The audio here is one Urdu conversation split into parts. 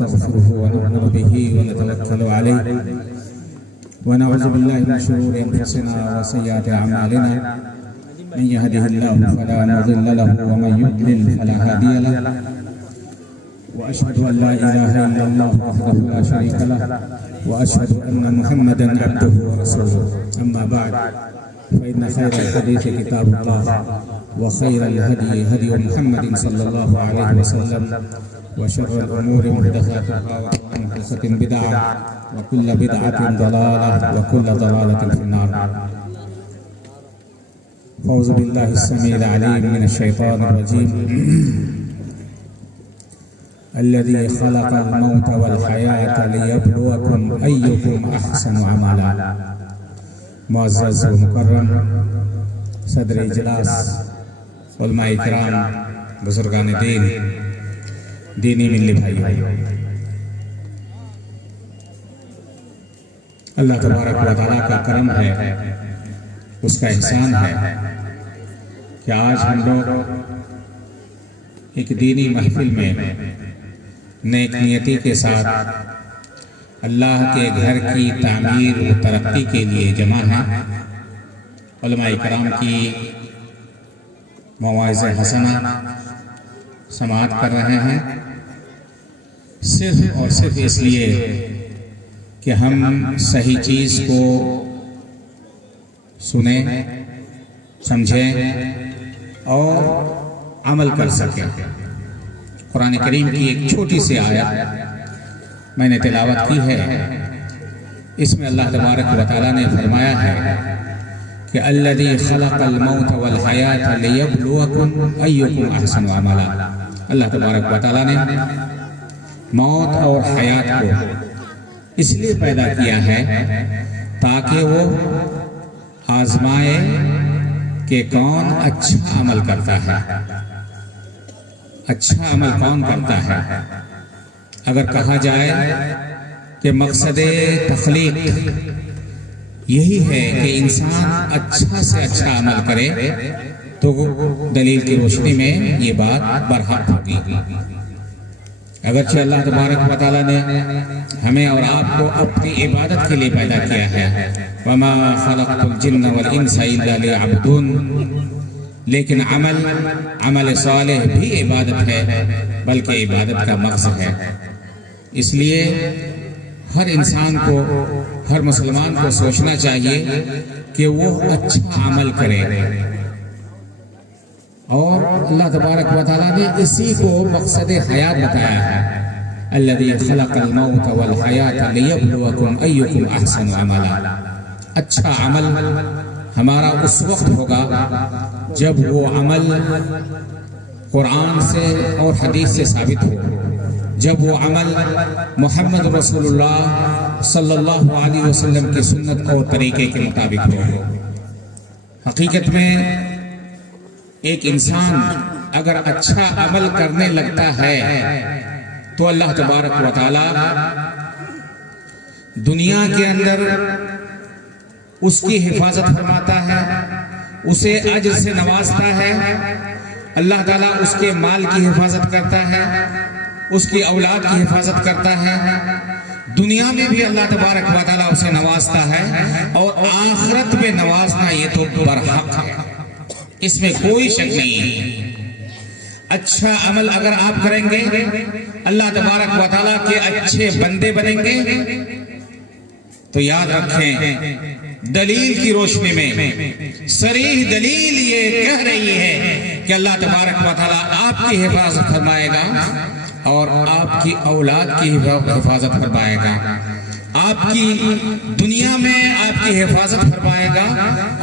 ونستغفره ونؤمن به ونتوكل عليه ونعوذ بالله من شرور أنفسنا وسيئات أعمالنا من يهده الله فلا مضل له ومن يضلل فلا هادي له وأشهد أن لا إله إلا الله وحده لا شريك له وأشهد أن محمدا عبده ورسوله أما بعد فإن خير الحديث كتاب الله وخير الهدي هدي محمد صلى الله عليه وسلم وشر الأمور محدثاتها وكل محدثة بدعة وكل بدعة ضلالة وكل ضلالة في النار. أعوذ بالله السميع العليم من الشيطان الرجيم. الذي خلق الموت والحياة ليبلوكم أيكم أحسن عملا. معزز و مکرم صدر اجلاس، علماء کرام، بزرگان دین، دینی ملی بھائی، اللہ تبارک و تعالیٰ کا کرم ہے، اس کا احسان ہے کہ آج ہم لوگ ایک دینی محفل میں نیک نیتی کے ساتھ اللہ کے گھر کی تعمیر و ترقی کے لیے جمع ہیں. علماء کرام کی مواعظ حسنہ سماعت کر رہے ہیں، صرف اور صرف اس لیے کہ ہم صحیح چیز کو سنیں، سمجھیں اور عمل کر سکیں. قرآن کریم کی ایک چھوٹی سی آیت میں نے تلاوت کی ہے. اس میں اللہ تبارک و تعالیٰ نے فرمایا ہے کہ الذی خلق الموت والحیات لیبلوکم ایکم احسن عملا. اللہ تبارک و تعالیٰ نے موت اور حیات کو اس لیے پیدا کیا ہے تاکہ وہ آزمائے کہ کون اچھا عمل کرتا ہے. اچھا عمل کون کرتا ہے؟ اگر کہا جائے کہ مقصد تخلیق یہی ہے کہ انسان اچھا سے اچھا عمل کرے تو دلیل کی روشنی میں یہ بات برحق ہوگی. اگرچہ اللہ تبارک و تعالیٰ نے ہمیں اور آپ کو اپنی عبادت کے لیے پیدا کیا ہے، وَمَا خَلَقْتُ الْجِنَّ وَالْإِنسَ إِلَّا لِيَعْبُدُونَ، لیکن عمل صالح بھی عبادت ہے، بلکہ عبادت کا مقصد ہے. اس لیے ہر انسان کو، ہر مسلمان کو سوچنا چاہیے کہ وہ اچھا عمل کرے، اور اللہ تبارک و تعالیٰ نے اسی کو مقصد حیات بتایا ہے. الذی خلق الموت والحیات لیبلوکم ایکم احسن عملا. اچھا عمل ہمارا اس وقت ہوگا جب وہ عمل قرآن سے اور حدیث سے ثابت ہو، جب وہ عمل محمد رسول اللہ صلی اللہ علیہ وسلم کی سنت اور طریقے کے مطابق ہو. حقیقت میں ایک انسان اگر اچھا عمل کرنے لگتا ہے تو اللہ تبارک و تعالی دنیا کے اندر اس کی حفاظت فرماتا ہے، اسے اجر سے نوازتا ہے. اللہ تعالیٰ اس کے مال کی حفاظت کرتا ہے، اس کی اولاد کی حفاظت کرتا ہے. دنیا میں بھی اللہ تبارک و تعالیٰ اسے نوازتا ہے، اور آخرت میں نوازنا یہ تو برحق ہے، اس میں کوئی شک نہیں ہے. اچھا عمل اگر آپ کریں گے، اللہ تبارک و تعالیٰ کے اچھے بندے بنیں گے. تو یاد رکھیں، دلیل کی روشنی میں صریح دلیل یہ کہہ رہی ہے کہ اللہ تبارک و تعالیٰ آپ کی حفاظت فرمائے گا اور آپ کی اولاد کی حفاظت فرمائے گا. آپ کی دنیا میں آپ کی حفاظت فرمائے گا،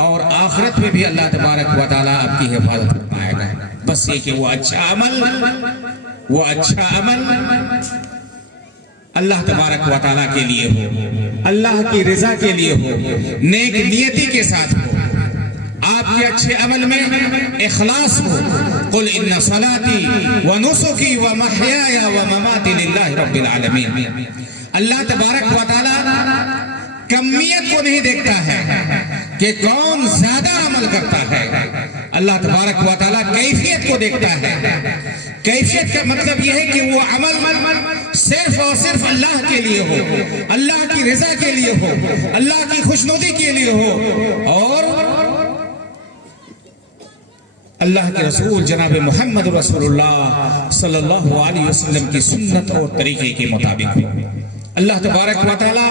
اور آخرت میں بھی اللہ تبارک و تعالیٰ آپ کی حفاظت فرمائے گا. بس یہ کہ وہ اچھا عمل اللہ تبارک و تعالیٰ کے لیے ہو، اللہ کی رضا کے لیے ہو، نیک نیتی کے ساتھ ہو. آپ کے اچھے عمل میں اخلاص ہو. قل ان صلاتی ونسکی ومحیای ومماتی للہ رب العالمین. اللہ تبارک و تعالیٰ کمیت کو نہیں دیکھتا ہے کہ کون زیادہ عمل کرتا ہے. اللہ تبارک و تعالیٰ کیفیت کو دیکھتا ہے. کیفیت کا مطلب یہ ہے کہ وہ عمل صرف اور صرف اللہ کے لیے ہو، اللہ کی رضا کے لیے ہو، اللہ کی خوشنودی کے لیے ہو، اور اللہ کے رسول جناب محمد رسول اللہ صلی اللہ علیہ وسلم کی سنت اور طریقے کے مطابق ہو۔ اللہ تبارک و تعالی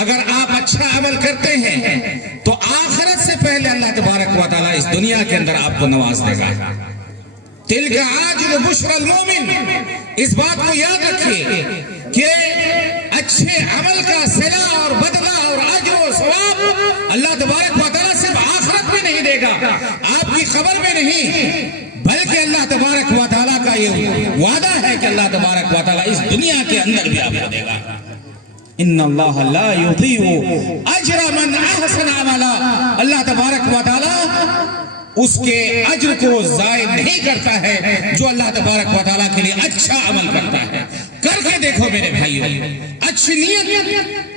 اگر آپ اچھا عمل کرتے ہیں تو آخرت سے پہلے اللہ تبارک و تعالی اس دنیا کے اندر آپ کو نواز دے گا۔ تلک عاجل بشر المومن، اس بات کو یاد رکھیے کہ اچھے عمل کا صلہ اور بدلہ اور اجر و ثواب اللہ تبارک و تعالی صرف آخرت میں نہیں دے گا، آپ کی قبر میں نہیں، بلکہ اللہ تبارک و تعالی کا یہ وعدہ ہے کہ اللہ تبارک و تعالی اس دنیا کے اندر بھی آپ کو دے گا۔ ان اللہ لا یضیع اجر من احسن عملا، اللہ تبارک و تعالی اس کے اجر کو ضائع نہیں کرتا ہے جو اللہ تبارک و تعالیٰ کے لیے اچھا عمل کرتا ہے۔ کر کے دیکھو میرے بھائیو، اچھی نیت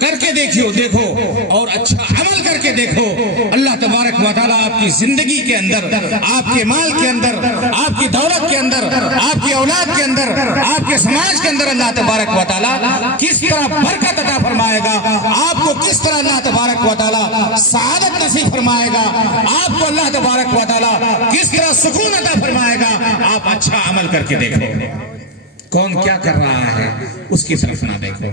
کر کے دیکھو اور اچھا عمل کر کے دیکھو، اللہ تبارک و تعالیٰ آپ کی زندگی کے اندر، آپ کے مال کے اندر، آپ کی دولت کے اندر، آپ کی اولاد کے اندر، آپ کے سماج کے اندر اللہ تبارک و تعالیٰ کس طرح برکت عطا فرمائے گا، آپ کو کس طرح اللہ تبارک و تعالیٰ سعادت نصیب فرمائے گا، آپ کو اللہ تبارک و تعالیٰ کس طرح سکون عطا فرمائے گا۔ آپ اچھا عمل کر کے دیکھو، کون کیا کر رہا ہے اس کی طرف نہ دیکھو،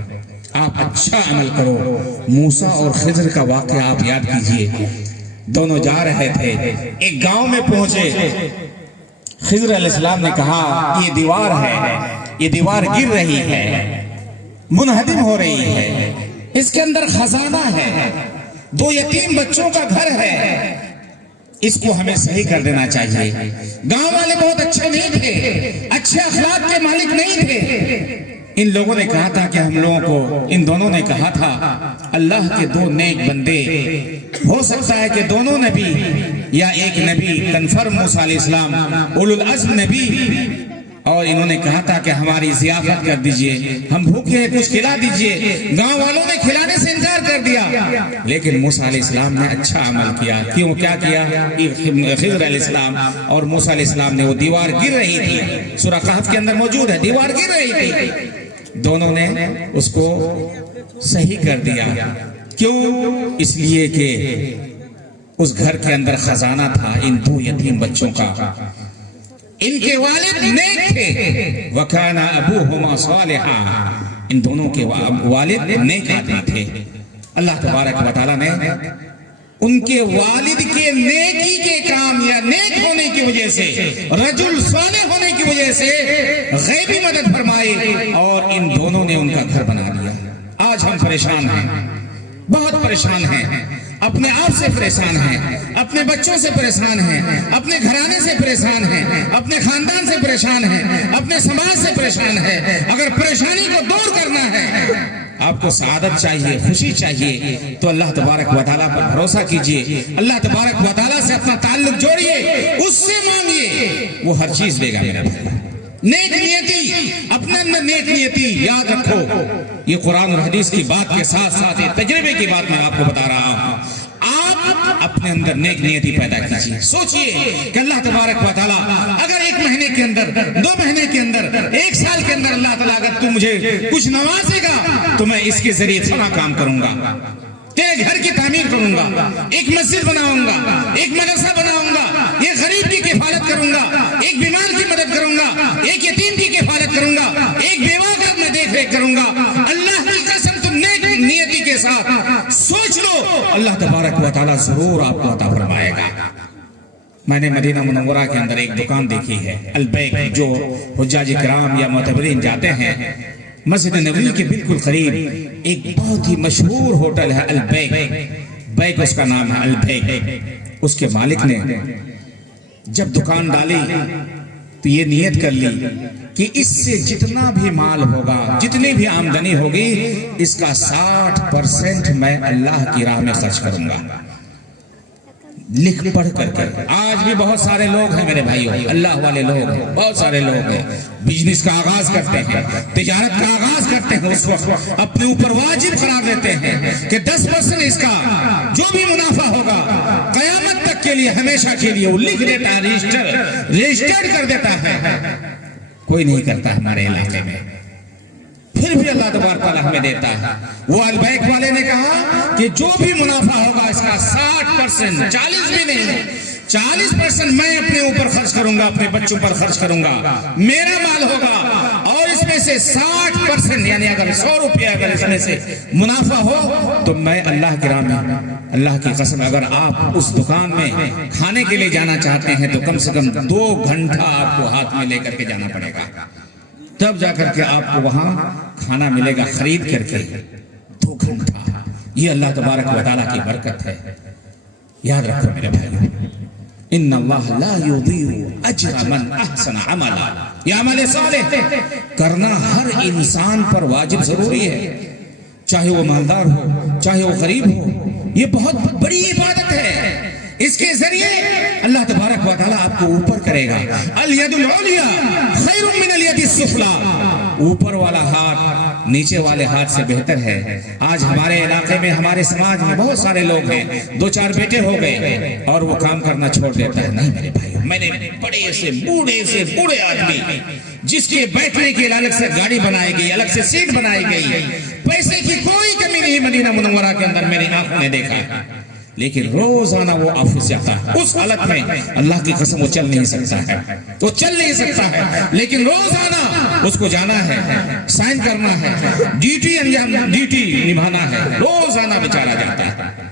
آپ اچھا عمل کرو۔ موسیٰ اور خضر کا واقعہ آپ یاد کیجئے، دونوں جا رہے تھے، ایک گاؤں میں پہنچے، خضر علیہ السلام نے کہا یہ دیوار ہے، یہ دیوار گر رہی ہے، منہدم ہو رہی ہے، اس کے اندر خزانہ ہے، 2 یتیم بچوں کا گھر ہے، اس کو ہمیں صحیح کر دینا چاہیے۔ گاؤں والے بہت اچھے نہیں تھے، اچھے اخلاق کے مالک نہیں تھے۔ ان لوگوں نے کہا تھا کہ ہم لوگوں کو، ان دونوں نے کہا تھا اللہ کے 2 نیک بندے، ہو سکتا ہے کہ دونوں نبی یا ایک نبی کنفرم موسیٰ علیہ السلام اولو العزم نبی، اور انہوں نے کہا تھا کہ ہماری ضیافت کر دیجئے، ہم بھوکے ہیں کچھ کھلا دیجئے۔ گاؤں والوں نے کھلانے سے انکار کر دیا، لیکن موسیٰ علیہ السلام نے اچھا عمل کیا۔ کیوں کیا کیا؟ خضر علیہ السلام اور موسیٰ علیہ السلام نے، وہ دیوار گر رہی تھی، سورہ کہف کے اندر موجود ہے، دیوار گر رہی تھی، دونوں نے اس کو صحیح کر دیا۔ کیوں؟ اس لیے کہ اس گھر کے اندر خزانہ تھا ان 2 یتیم بچوں کا، ان کے والد نیک تھے، وَكَانَ أَبُوهُمَا صَالِحًا، ان دونوں کے والد نیک آدمی تھے۔ اللہ تبارک و تعالیٰ نے ان کے والد کے نیکی کے کام یا نیک ہونے کی وجہ سے، رجل صالح ہونے کی وجہ سے غیبی مدد فرمائی، اور ان دونوں نے ان کا گھر بنا دیا۔ آج ہم پریشان ہیں، بہت پریشان ہیں، اپنے آپ سے پریشان ہیں، اپنے بچوں سے پریشان ہیں، اپنے گھرانے سے پریشان ہیں، اپنے خاندان سے پریشان ہیں، اپنے سماج سے پریشان ہیں۔ اگر پریشانی کو دور کرنا ہے، آپ کو سعادت چاہیے، خوشی چاہیے، تو اللہ تبارک و تعالیٰ پر بھروسہ کیجئے، اللہ تبارک و تعالیٰ سے اپنا تعلق جوڑیے، اس سے مانگیے، وہ ہر چیز دے گا میرا بھائی۔ نیک نیتی، اپنے اندر نیک نیتی یاد رکھو، یہ قرآن اور حدیث کی بات کے ساتھ ساتھ تجربے کی بات میں آپ کو بتا رہا ہوں۔ آپ اپنے اندر نیک نیتی پیدا کیجیے، سوچئے کہ اللہ تبارک و تعالیٰ اگر 1 مہینے کے اندر، 2 مہینے کے اندر، 1 سال کے اندر اللہ تعالیٰ اگر تو مجھے کچھ نوازے گا تو میں اس کے ذریعے اتنا کام کروں گا، تیرے گھر کی تعمیر کروں گا، ایک مسجد بناؤں گا، ایک مدرسہ بناؤں گا، ایک غریب کی کفالت کروں گا، ایک بیمار کی مدد کروں گا، ایک یتیم کی کفالت کروں گا، ایک بیوہ کا میں دیکھ ریکھ کروں گا۔ اللہ کی قسم تم نیک نیتی کے ساتھ سوچ لو، اللہ تبارک و تعالیٰ ضرور آپ کو عطا فرمائے گا۔ میں نے مدینہ منورہ کے اندر ایک دکان دیکھی ہے، البیک، جو حجاج کرام یا معتبرین جاتے ہیں، مسجد نبوی کے بالکل قریب ایک بہت ہی مشہور ہوٹل ہے البیک، بیک اس کا نام ہے البیک۔ اس کے مالک نے جب دکان ڈالی تو یہ نیت کر لی کہ اس سے جتنا بھی مال ہوگا، جتنی بھی آمدنی ہوگی، اس کا 60% میں اللہ کی راہ میں خرچ کروں گا، لکھ پڑھ کر کے۔ آج بھی بہت سارے لوگ ہیں میرے بھائیوں، اللہ والے لوگ ہیں، بہت سارے لوگ ہیں، بزنس کا آغاز کرتے ہیں، تجارت کا آغاز کرتے ہیں، اس وقت اپنے اوپر واجب قرار دیتے ہیں کہ 10% اس کا جو بھی منافع ہوگا قیامت تک کے لیے، ہمیشہ کے لیے وہ لکھ دیتا ہے، رجسٹر کر دیتا ہے۔ کوئی نہیں کرتا ہمارے علاقے میں، پھر بھی اللہ تبارک تعالیٰ ہمیں دیتا ہے. وہ البیک والے نے کہا کہ جو بھی منافع ہوگا اس کا 60%، 40 بھی نہیں، 40% میں اپنے اوپر خرچ کروں گا، اپنے بچوں پر خرچ کروں گا، میرا مال ہوگا، اور اس میں سے 60% یعنی اگر 100 روپیہ اگر اس میں سے منافع ہو تو میں اللہ کی راہ میں، اللہ کی قسم اگر آپ اس دکان میں کھانے کے لیے جانا چاہتے ہیں تو کم سے کم 2 گھنٹہ آپ کو ہاتھ میں لے کر کے جانا پڑے گا، تب جا کر کے آپ کو وہاں کھانا ملے گا خرید کر کے. 2 گھنٹہ، یہ اللہ تبارک و تعالیٰ کی برکت ہے. یاد رکھو میرے بھائیو، ان اللہ لا یضیع اجر من احسن عملا. یہ عمل صالح کرنا ہر انسان پر واجب ضروری ہے، چاہے وہ مالدار ہو، چاہے وہ غریب ہو. یہ بہت بڑی عبادت ہے، اس کے ذریعے اللہ تبارک و تعالیٰ آپ کو اوپر کرے گا. الید العلیٰ خیر من الید السفلیٰ. اوپر والا ہاتھ نیچے والے ہاتھ سے بہتر ہے. آج ہمارے علاقے میں، ہمارے سماج میں بہت سارے لوگ ہیں، 2-4 بیٹے ہو گئے اور وہ کام کرنا چھوڑ دیتا ہے. نہیں میرے بھائی، میں نے بڑے سے بوڑھے آدمی جس کے بیٹھنے کے الگ سے گاڑی بنائی گئی، الگ سے سیٹ بنائی گئی، پیسے کی کوئی کمی نہیں مدینہ منورہ کے اندر میری آنکھوں نے دیکھا، لیکن روزانہ وہ آفس جاتا ہے. اس حالت میں اللہ کی قسم وہ چل نہیں سکتا ہے، لیکن روزانہ اس کو جانا ہے، سائن کرنا ہے، ڈیوٹی نبھانا ہے. روزانہ بیچارہ جاتا ہے،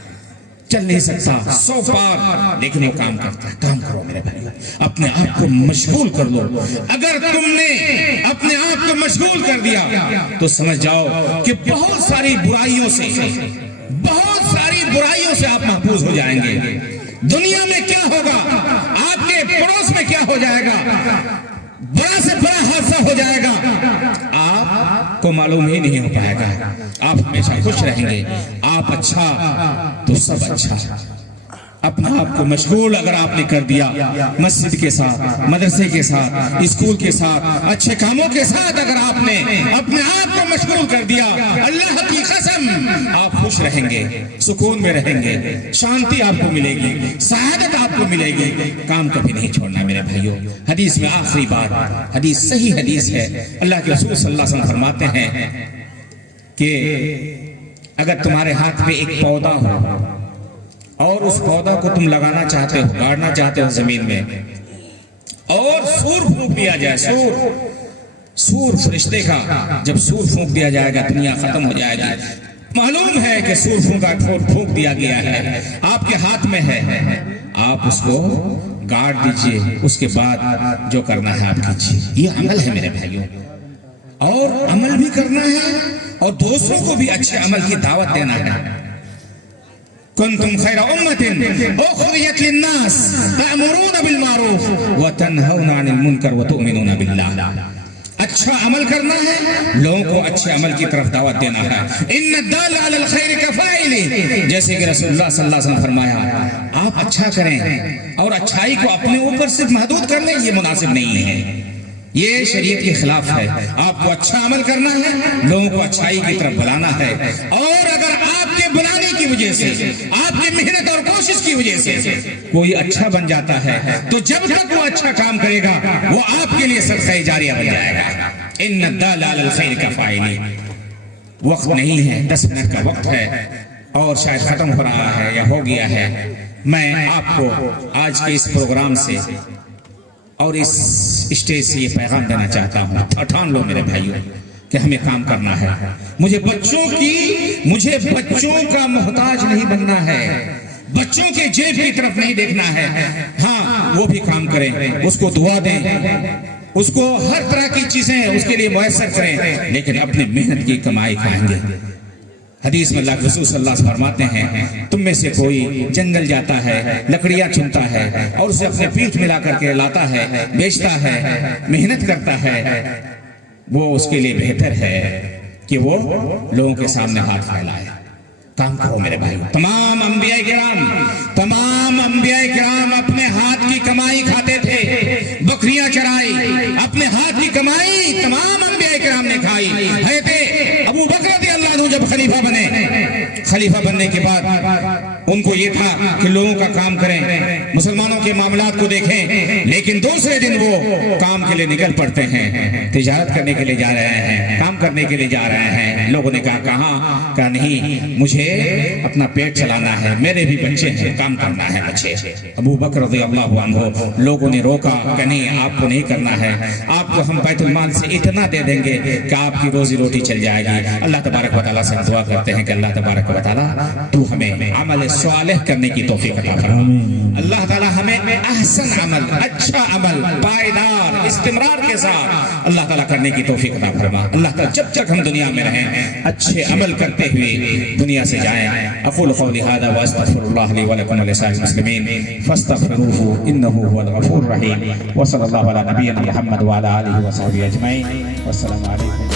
چل نہیں سکتا 100 بار، لیکن وہ کام کرتا ہے. کام کرو میرے بھائی، اپنے آپ کو مشغول کر لو. اگر تم نے اپنے آپ کو مشغول کر دیا تو سمجھ جاؤ کہ بہت ساری برائیوں سے آپ محفوظ ہو جائیں گے. دنیا میں کیا ہوگا، آپ کے پڑوس میں کیا ہو جائے گا، بڑا سے بڑا حادثہ ہو جائے گا، آپ کو معلوم ہی نہیں ہو پائے گا. آپ ہمیشہ خوش رہیں گے. آپ اچھا تو سب اچھا. اپنا آپ کو مشغول اگر آپ نے کر دیا مسجد کے ساتھ، مدرسے کے ساتھ، اسکول کے ساتھ، اچھے کاموں کے ساتھ اگر آپ نے اپنے آپ کو مشغول کر دیا، اللہ کی قسم آپ خوش رہیں گے، سکون میں رہیں گے، شانتی آپ کو ملے گی، سعادت آپ کو ملے گی. کام کبھی نہیں چھوڑنا میرے بھائیوں. حدیث میں آخری بات، حدیث صحیح حدیث ہے. اللہ کے رسول صلی اللہ علیہ وسلم فرماتے ہیں کہ اگر تمہارے ہاتھ میں ایک پودا ہو اور اس پودا کو تم لگانا چاہتے ہو، گاڑنا چاہتے ہو زمین میں، اور سور پھونک دیا جائے، سور فرشتے کا جب سور پھونک دیا جائے گا دنیا ختم ہو جائے گی. معلوم ہے کہ سور پھونک دیا گیا ہے، آپ کے ہاتھ میں ہے، آپ اس کو گاڑ دیجئے، اس کے بعد جو کرنا ہے آپ کیجئے. یہ عمل ہے میرے بھائیوں، اور عمل بھی کرنا ہے اور دوسروں کو بھی اچھے عمل کی دعوت دینا ہے. کنتم خیر امت اخرجت للناس تأمرون بالمعروف وتنہون عن المنکر وتؤمنون باللہ. اچھا عمل کرنا ہے، لوگوں کو اچھے عمل کی طرف دعوت دینا ہے. ان الدال علی الخیر کفاعل، جیسے کہ رسول اللہ صلی اللہ علیہ وسلم نے فرمایا آپ اچھا کریں اور اچھائی کو اپنے اوپر صرف محدود کر لیں، یہ مناسب نہیں ہے، یہ شریعت کے خلاف ہے. آپ کو اچھا عمل کرنا ہے، لوگوں کو اچھائی کی طرف بلانا ہے. اور اگر آپ کے بلانے کی وجہ سے، آپ کی محنت اور کوشش کی وجہ سے کوئی اچھا بن جاتا ہے تو جب تک وہ اچھا کام کرے گا وہ آپ کے لیے صدقہ جاریہ بن جائے گا. ان الدال علی الخیر کفاعل. وقت نہیں ہے، 10 منٹ کا وقت ہے اور شاید ختم ہو رہا ہے یا ہو گیا ہے. میں آپ کو آج کے اس پروگرام سے اور اس اسٹیج سے یہ پیغام دینا چاہتا ہوں، ٹھان لو میرے بھائیوں کہ ہمیں کام کرنا ہے. مجھے بچوں کا محتاج نہیں بننا ہے، بچوں کے جیب کی طرف نہیں دیکھنا ہے. ہاں وہ بھی کام کریں، اس کو دعا دیں، اس کو ہر طرح کی چیزیں اس کے لیے میسر کریں، لیکن اپنی محنت کی کمائی کھائیں گے. حدیث میں اللہ کے رسول صلی اللہ علیہ وسلم فرماتے ہیں تم میں سے کوئی جنگل جاتا ہے، لکڑیاں چنتا ہے اور اسے اپنے پیٹھ ملا کر کے لاتا ہے، بیچتا ہے، محنت کرتا ہے، وہ اس کے لیے بہتر ہے کہ وہ لوگوں کے سامنے ہاتھ پھیلائے. کام کرو میرے بھائی. تمام انبیاء کرام اپنے ہاتھ کی کمائی کھاتے تھے، بکریاں چرائی، اپنے ہاتھ کی کمائی تمام انبیاء کرام نے کھائی. حضرت ابو بکر رضی اللہ عنہ جب خلیفہ بنے، خلیفہ بننے کے بعد ان کو یہ تھا کہ لوگوں کا کام کریں، مسلمانوں کے معاملات کو دیکھیں، لیکن دوسرے دن وہ کام کے لیے نکل پڑتے ہیں، تجارت کرنے کے لیے جا رہے ہیں، کام کرنے کے لیے جا رہے ہیں۔ لوگوں نے کہا کہاں؟ کہا نہیں، مجھے اپنا پیٹ چلانا ہے، میرے بھی بچے ہیں، کام کرنا ہے مجھے۔ ابو بکر رضی اللہ عنہ، لوگوں نے روکا کہ نہیں، آپ کو نہیں کرنا ہے، آپ کو ہم بیت المال سے اتنا دے دیں گے کہ آپ کی روزی روٹی چل جائے گی۔ اللہ تبارک و تعالیٰ سے دعا کرتے ہیں کہ اللہ تبارک و تعالیٰ تو ہمیں عمل صالح کرنے کی توفیق عطا فرما۔ اللہ تعالیٰ ہمیں احسن عمل، اچھا عمل، پائیدار استمرار کے ساتھ اللہ تعالیٰ کرنے کی توفیق عطا فرما۔ اللہ تعالیٰ جب تک ہم دنیا میں رہیں اچھے عمل کرتے ہوئے دنیا سے جائیں۔ اقول قولی ھذا واستغفر اللہ لی ولکم ولسائر المسلمین فاستغفروہ انہ هو الغفور الرحیم۔ وصلی اللہ علی نبینا محمد وعلی آلہ وصحبہ اجمعین۔ والسلام علیکم۔